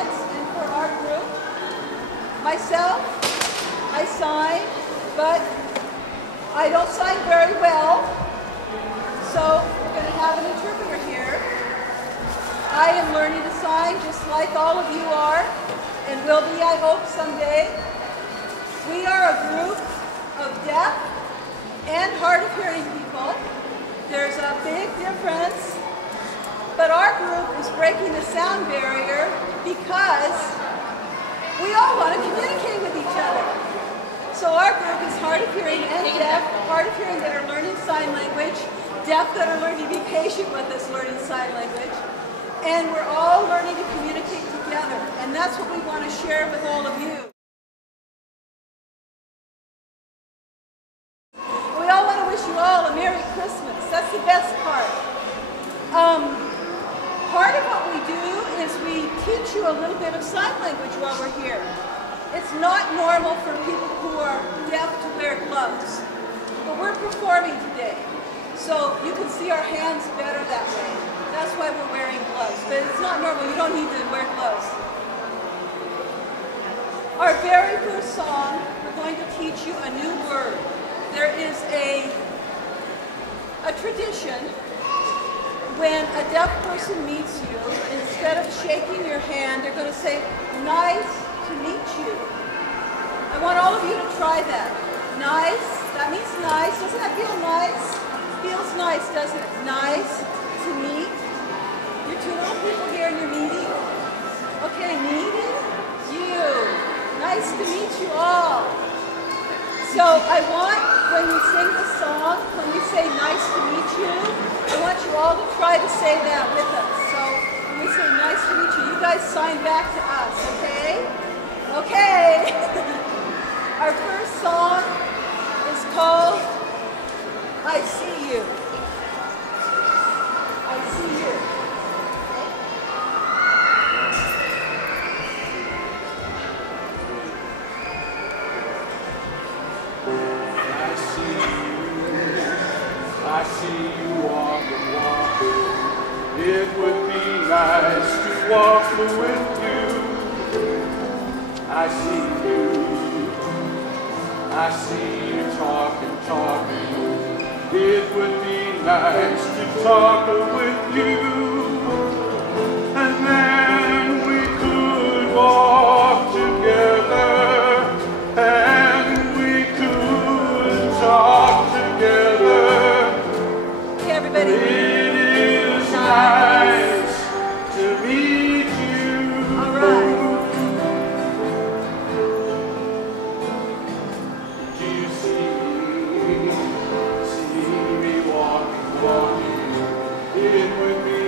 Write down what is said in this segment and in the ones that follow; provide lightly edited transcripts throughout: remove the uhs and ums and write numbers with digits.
audience and for our group. Myself, I sign, but I don't sign very well, so we're going to have an interpreter here. I am learning to sign just like all of you are, and will be, I hope, someday. We are a group of deaf and hard of hearing people. There's a big difference, but our group is breaking the sound barrier because we all want to communicate with each other. So our group is hard of hearing and deaf, hard of hearing that are learning sign language, deaf that are learning to be patient with us learning sign language, and we're all learning to communicate together, and that's what we want to share with all of you. We all want to wish you all a Merry Christmas. That's the best part. Part of what we do is we teach you a little bit of sign language while we're here. It's not normal for people who are deaf to wear gloves, but we're performing today, so you can see our hands better that way. That's why we're wearing gloves, but it's not normal. You don't need to wear gloves. Our very first song, we're going to teach you a new word. There is a tradition when a deaf person meets you, instead of shaking your hand, they're going to say, "Nice to meet you." I want all of you to try that. Nice, that means nice. Doesn't that feel nice? Feels nice, doesn't it? Nice to meet. You're two little people here and you're meeting. Okay, meeting you. Nice to meet you all. So I want, when we sing the song, when we say nice to meet you, I want you all to try to say that with us. So when we say nice to meet you, you guys sign back to us, okay? Okay. Our first song is called I See You. I See You. I see you walking, walking. It would be nice to walk with you. I see you. I see you talking, talking. It would be nice to talk with you. And then we could walk together. And we could talk together. Everybody. It is nice to meet you. All right. Do you see me walking, walking? It would be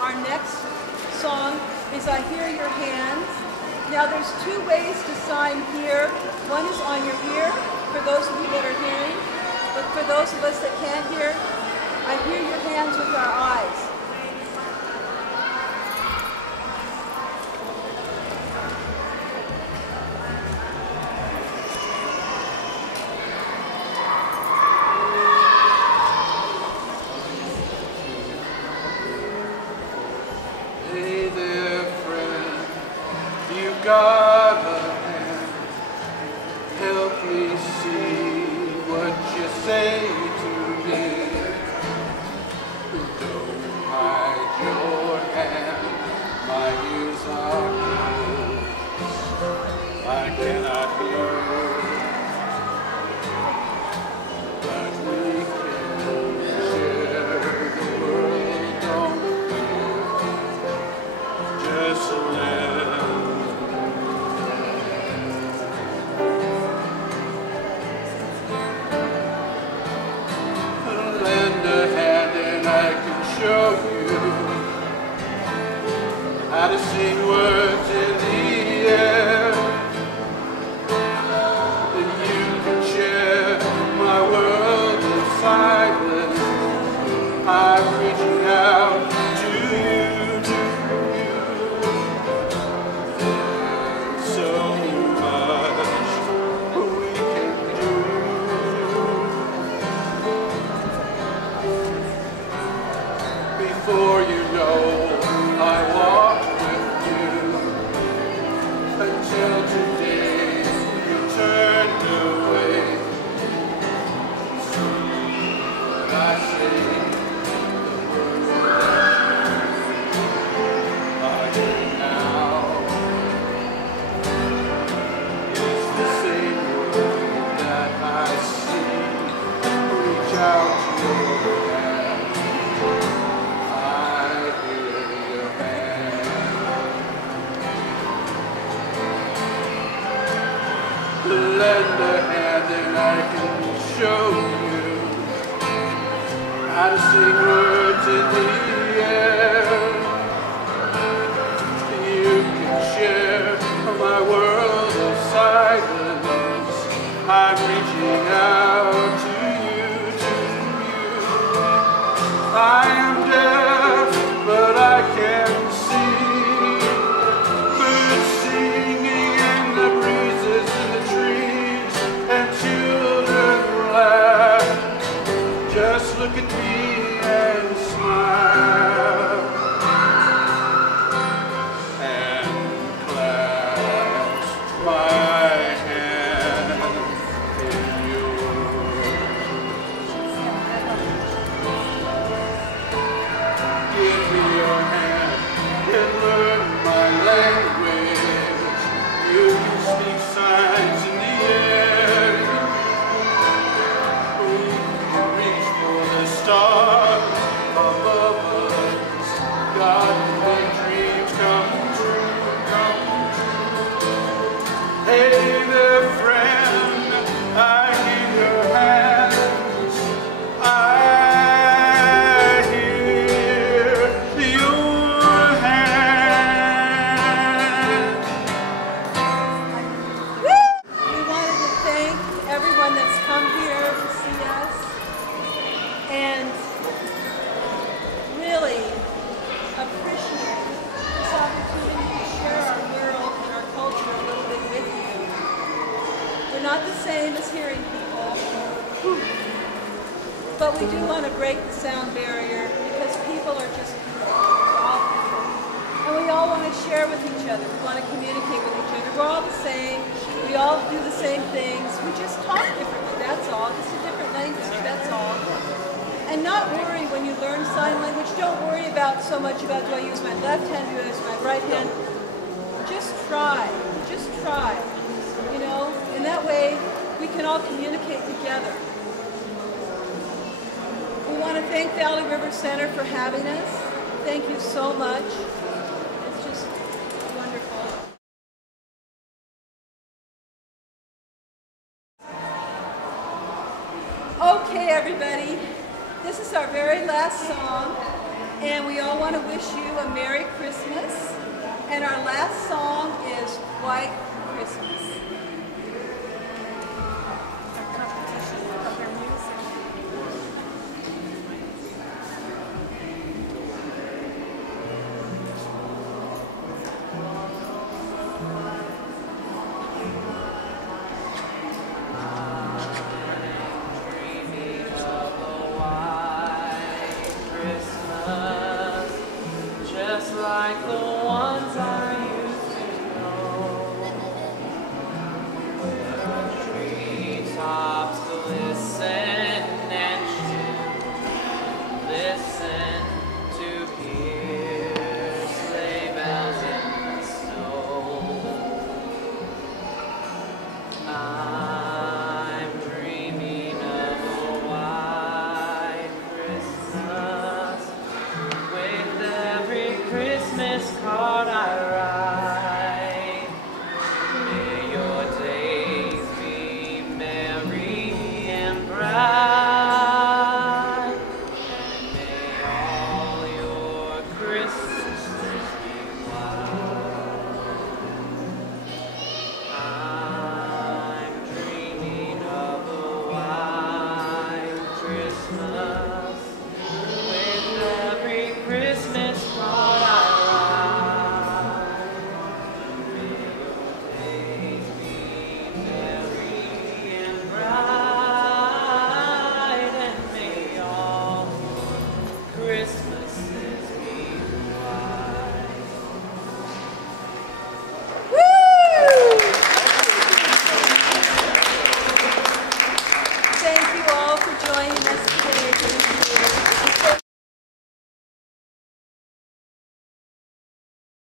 Our next song is I Hear Your Hands. Now there's two ways to sign here. One is on your ear, for those of you that are hearing. But for those of us that can't hear, I hear your hands with our eyes. God of hand, help me see what you say to me. Don't hide your hand, my ears are closed. I cannot hear, but we can share the world. Don't fear, just let show you how to sing words in the air, that you can share my world of silence. I'm reaching out. For you know I walked with you until today you turned away. So what I say, the words that I hear now is the same word that I see. Reach out your hand. Lend a hand and I can show you how to sing words in the air. You can share my world of silence. I'm reaching out to you. I am deaf, but I can see. Birds singing in the breezes in the trees, and children laugh. Just look at me and smile, and clasp my hand in yours. Give me your hand and learn my language. You can speak signs in the air. We can reach for the stars above us. God, make dreams come true. Hey there, friend, I hear your hands. I hear your hands. We wanted to thank everyone that's come here to see us and really appreciate this opportunity to share our world and our culture a little bit with you. We're not the same as hearing people, but we do want to break the sound barrier because people are just people. We're all people. And we all want to share with each other. We want to communicate with each other. We're all the same. We all do the same things. We just talk differently, that's all. Just a different language, that's all. And not worry when you learn sign language. Don't worry about so much about do I use my left hand, do I use my right hand. Just try. Just try. You know? And that way we can all communicate together. We want to thank Valley River Center for having us. Thank you so much. It's just wonderful. Okay, everybody, this is our very last song, and we all want to wish you a Merry Christmas. And our last song is White Christmas. Like the ones I used to know, where treetops glisten and listen to hear sleigh bells in the snow. I'm dreaming of a white Christmas with every Christmas card I write. May your days be merry and bright, and may all your Christmas